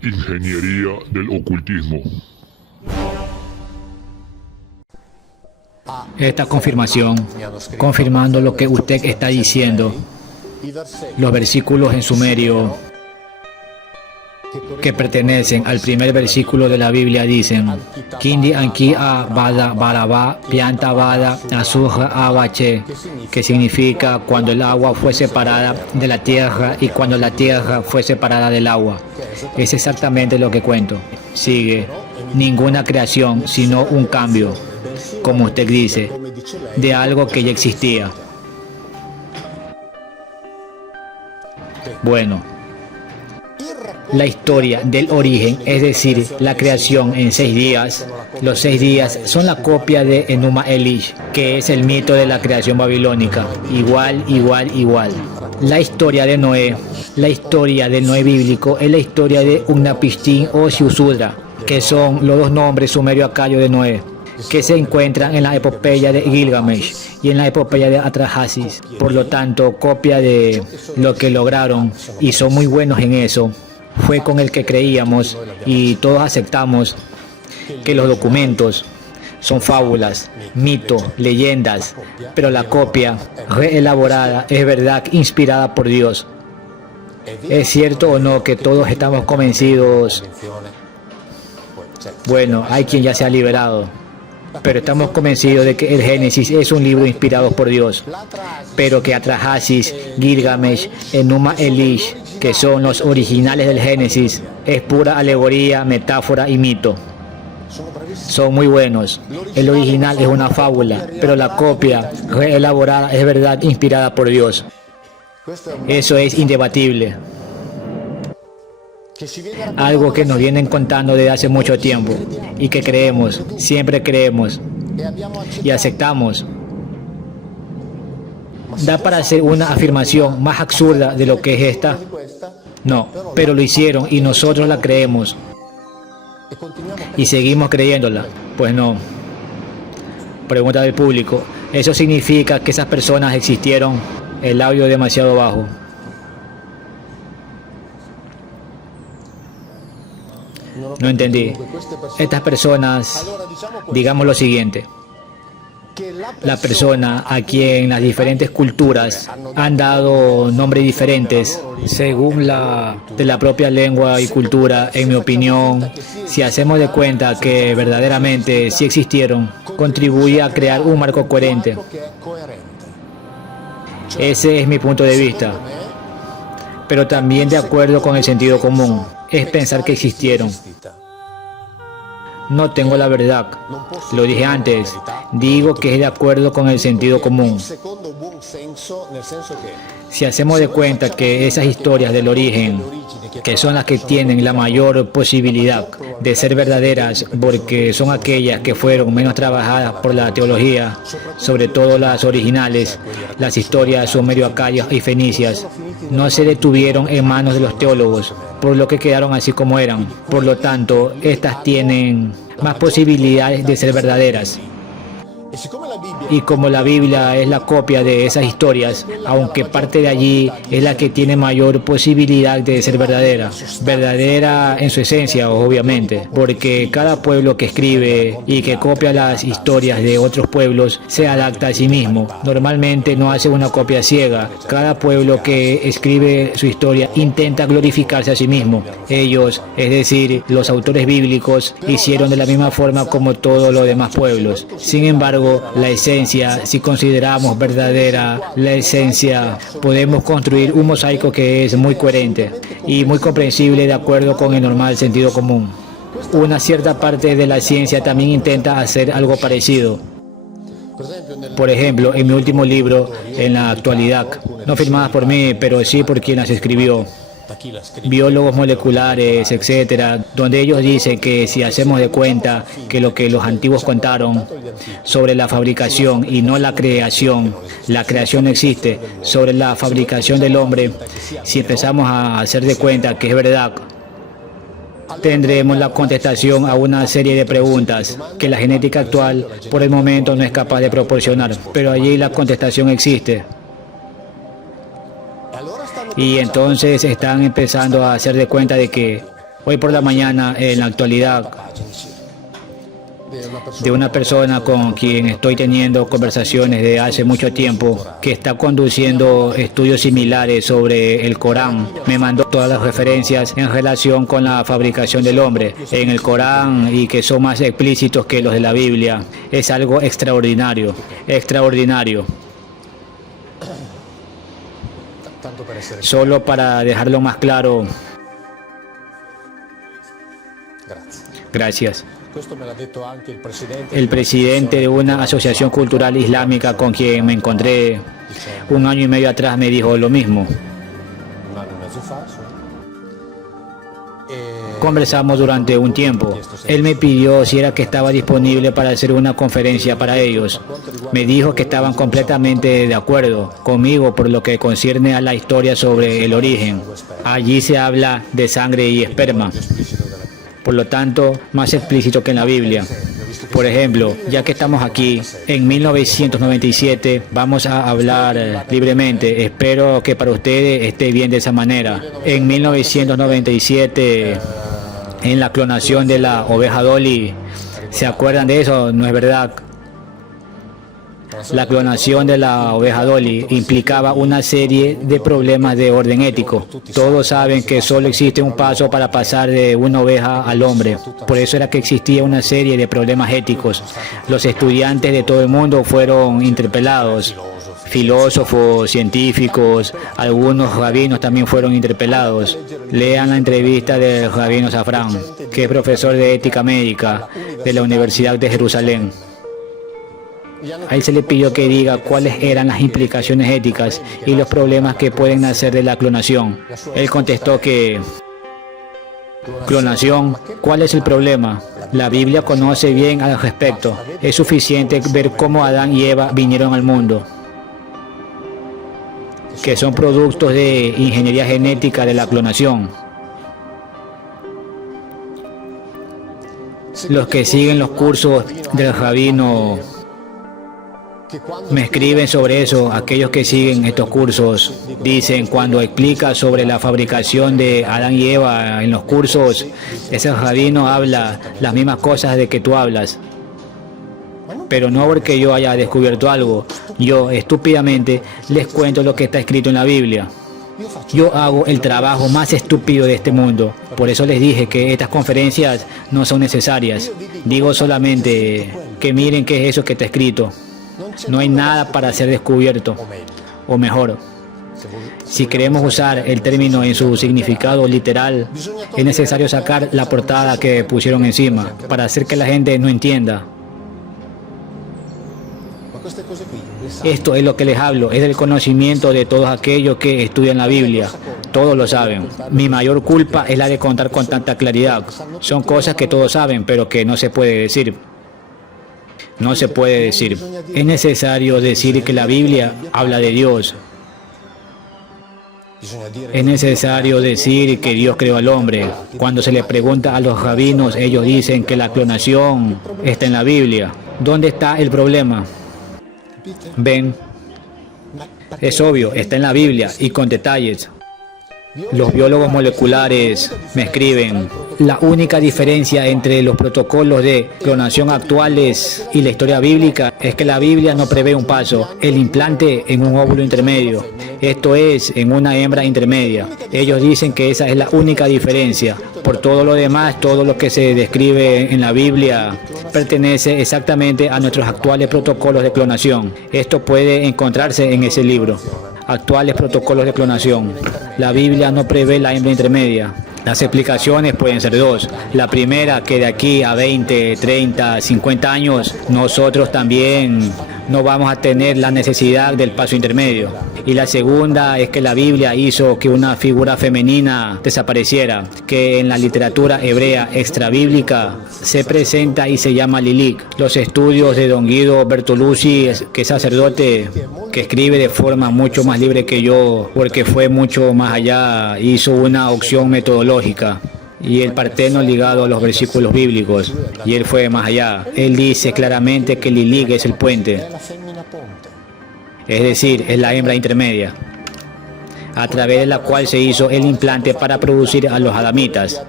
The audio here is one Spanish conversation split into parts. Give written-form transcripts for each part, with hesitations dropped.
Ingeniería del ocultismo. Esta confirmación, confirmando lo que usted está diciendo, los versículos en sumerio que pertenecen al primer versículo de la Biblia dicen: Kindi anki a bada baraba pianta bada azuja abache, que significa cuando el agua fue separada de la tierra y cuando la tierra fue separada del agua. Es exactamente lo que cuento. Sigue: ninguna creación, sino un cambio, como usted dice, de algo que ya existía. Bueno, la historia del origen, es decir, la creación en 6 días. Los 6 días son la copia de Enuma Elish, que es el mito de la creación babilónica. Igual. La historia del Noé bíblico es la historia de Utnapishtim o Siusudra, que son los 2 nombres sumerio-acayo de Noé, que se encuentran en la epopeya de Gilgamesh y en la epopeya de Atrahasis. Por lo tanto, copia de lo que lograron, y son muy buenos en eso. Fue con el que creíamos y todos aceptamos que los documentos son fábulas, mitos, leyendas, pero la copia reelaborada es verdad inspirada por Dios. ¿Es cierto o no que todos estamos convencidos? Bueno, hay quien ya se ha liberado, pero estamos convencidos de que el Génesis es un libro inspirado por Dios, pero que Atrahasis, Gilgamesh, Enuma Elish, que son los originales del Génesis, es pura alegoría, metáfora y mito. Son muy buenos. El original es una fábula, pero la copia reelaborada es verdad inspirada por Dios. Eso es indebatible. Algo que nos vienen contando desde hace mucho tiempo y que creemos, siempre creemos y aceptamos. ¿Da para hacer una afirmación más absurda de lo que es esta? No, pero lo hicieron y nosotros la creemos. ¿Y seguimos creyéndola? Pues no. Pregunta del público: ¿eso significa que esas personas existieron? El audio es demasiado bajo. No entendí. Estas personas, digamos lo siguiente: la persona a quien las diferentes culturas han dado nombres diferentes según de la propia lengua y cultura, en mi opinión, si hacemos de cuenta que verdaderamente sí existieron, contribuye a crear un marco coherente. Ese es mi punto de vista, pero también de acuerdo con el sentido común, es pensar que existieron. No tengo la verdad, lo dije antes, digo que es de acuerdo con el sentido común. Si hacemos de cuenta que esas historias del origen, que son las que tienen la mayor posibilidad de ser verdaderas, porque son aquellas que fueron menos trabajadas por la teología, sobre todo las originales, las historias sumerio-acayas y fenicias, no se detuvieron en manos de los teólogos, por lo que quedaron así como eran. Por lo tanto, estas tienen más posibilidades de ser verdaderas. Y como la Biblia es la copia de esas historias, aunque parte de allí es la que tiene mayor posibilidad de ser verdadera. Verdadera en su esencia, obviamente, porque cada pueblo que escribe y que copia las historias de otros pueblos se adapta a sí mismo. Normalmente no hace una copia ciega. Cada pueblo que escribe su historia intenta glorificarse a sí mismo. Ellos, es decir, los autores bíblicos, hicieron de la misma forma como todos los demás pueblos. Sin embargo, la esencia, si consideramos verdadera la esencia, podemos construir un mosaico que es muy coherente y muy comprensible de acuerdo con el normal sentido común. Una cierta parte de la ciencia también intenta hacer algo parecido. Por ejemplo, en mi último libro, en la actualidad, no firmadas por mí, pero sí por quien las escribió, biólogos moleculares, etcétera, donde ellos dicen que si hacemos de cuenta que lo que los antiguos contaron sobre la fabricación y no la creación no existe, sobre la fabricación del hombre, si empezamos a hacer de cuenta que es verdad, tendremos la contestación a una serie de preguntas que la genética actual por el momento no es capaz de proporcionar, pero allí la contestación existe. Y entonces están empezando a hacer de cuenta de que Hoy por la mañana, en la actualidad, de una persona con quien estoy teniendo conversaciones de hace mucho tiempo, que está conduciendo estudios similares sobre el Corán, me mandó todas las referencias en relación con la fabricación del hombre en el Corán y que son más explícitos que los de la Biblia. Es algo extraordinario, extraordinario. Solo para dejarlo más claro. Gracias. El presidente de una asociación cultural islámica con quien me encontré 1 año y medio atrás me dijo lo mismo. Conversamos durante un tiempo. Él me pidió si era que estaba disponible para hacer una conferencia para ellos. Me dijo que estaban completamente de acuerdo conmigo por lo que concierne a la historia sobre el origen. Allí se habla de sangre y esperma. Por lo tanto, más explícito que en la Biblia. Por ejemplo, ya que estamos aquí, en 1997 vamos a hablar libremente. Espero que para ustedes esté bien de esa manera. En 1997, en la clonación de la oveja Dolly, ¿se acuerdan de eso? ¿No es verdad? La clonación de la oveja Dolly implicaba una serie de problemas de orden ético. Todos saben que solo existe un paso para pasar de una oveja al hombre. Por eso era que existía una serie de problemas éticos. Los estudiantes de todo el mundo fueron interpelados. Filósofos, científicos, algunos rabinos también fueron interpelados. Lean la entrevista del rabino Safran, que es profesor de ética médica de la Universidad de Jerusalén. A él se le pidió que diga cuáles eran las implicaciones éticas y los problemas que pueden nacer de la clonación. Él contestó que clonación, ¿cuál es el problema? La Biblia conoce bien al respecto. Es suficiente ver cómo Adán y Eva vinieron al mundo, que son productos de ingeniería genética de la clonación. Los que siguen los cursos del rabino me escriben sobre eso. Aquellos que siguen estos cursos dicen, cuando explica sobre la fabricación de Adán y Eva en los cursos, ese rabino habla las mismas cosas de que tú hablas. Pero no porque yo haya descubierto algo. Yo estúpidamente les cuento lo que está escrito en la Biblia. Yo hago el trabajo más estúpido de este mundo. Por eso les dije que estas conferencias no son necesarias. Digo solamente que miren qué es eso que está escrito. No hay nada para ser descubierto, o mejor, si queremos usar el término en su significado literal, es necesario sacar la portada que pusieron encima, para hacer que la gente no entienda. Esto es lo que les hablo, es del conocimiento de todos aquellos que estudian la Biblia. Todos lo saben. Mi mayor culpa es la de contar con tanta claridad. Son cosas que todos saben, pero que no se puede decir. No se puede decir. Es necesario decir que la Biblia habla de Dios. Es necesario decir que Dios creó al hombre. Cuando se le pregunta a los rabinos, ellos dicen que la clonación está en la Biblia. ¿Dónde está el problema? ¿Ven? Es obvio, está en la Biblia y con detalles. Los biólogos moleculares me escriben, la única diferencia entre los protocolos de clonación actuales y la historia bíblica es que la Biblia no prevé un paso, el implante en un óvulo intermedio, esto es, en una hembra intermedia. Ellos dicen que esa es la única diferencia. Por todo lo demás, todo lo que se describe en la Biblia pertenece exactamente a nuestros actuales protocolos de clonación. Esto puede encontrarse en ese libro. Actuales protocolos de clonación. La Biblia no prevé la hembra intermedia. Las explicaciones pueden ser dos. La primera, que de aquí a 20, 30, 50 años, nosotros también no vamos a tener la necesidad del paso intermedio. Y la segunda es que la Biblia hizo que una figura femenina desapareciera, que en la literatura hebrea extrabíblica se presenta y se llama Lilith. Los estudios de don Guido Bertolucci, que es sacerdote, que escribe de forma mucho más libre que yo, porque fue mucho más allá, hizo una opción metodológica. Y el Parteno ligado a los versículos bíblicos, y él fue más allá. Él dice claramente que Lilith es el puente, es decir, es la hembra intermedia. a través de la cual se hizo el implante para producir a los adamitas.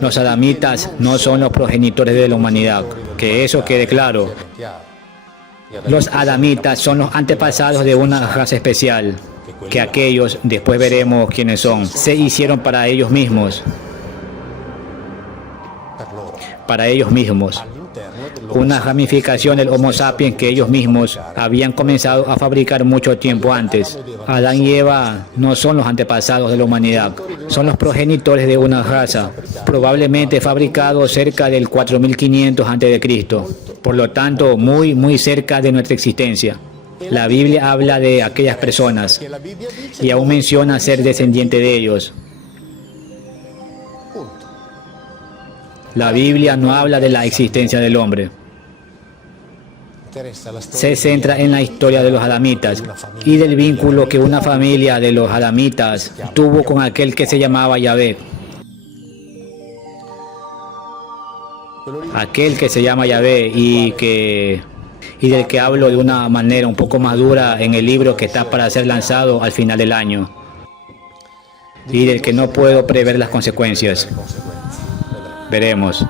Los adamitas no son los progenitores de la humanidad, que eso quede claro. Los adamitas son los antepasados de una raza especial, que aquellos, después veremos quiénes son, se hicieron para ellos mismos. Para ellos mismos. Una ramificación del Homo sapiens que ellos mismos habían comenzado a fabricar mucho tiempo antes. Adán y Eva no son los antepasados de la humanidad, son los progenitores de una raza, probablemente fabricados cerca del 4500 a.C., por lo tanto muy cerca de nuestra existencia. La Biblia habla de aquellas personas y aún menciona ser descendiente de ellos. La Biblia no habla de la existencia del hombre. Se centra en la historia de los adamitas y del vínculo que una familia de los adamitas tuvo con aquel que se llamaba Yahvé. Aquel que se llama Yahvé y del que hablo de una manera un poco más dura en el libro que está para ser lanzado al final del año y del que no puedo prever las consecuencias. Veremos.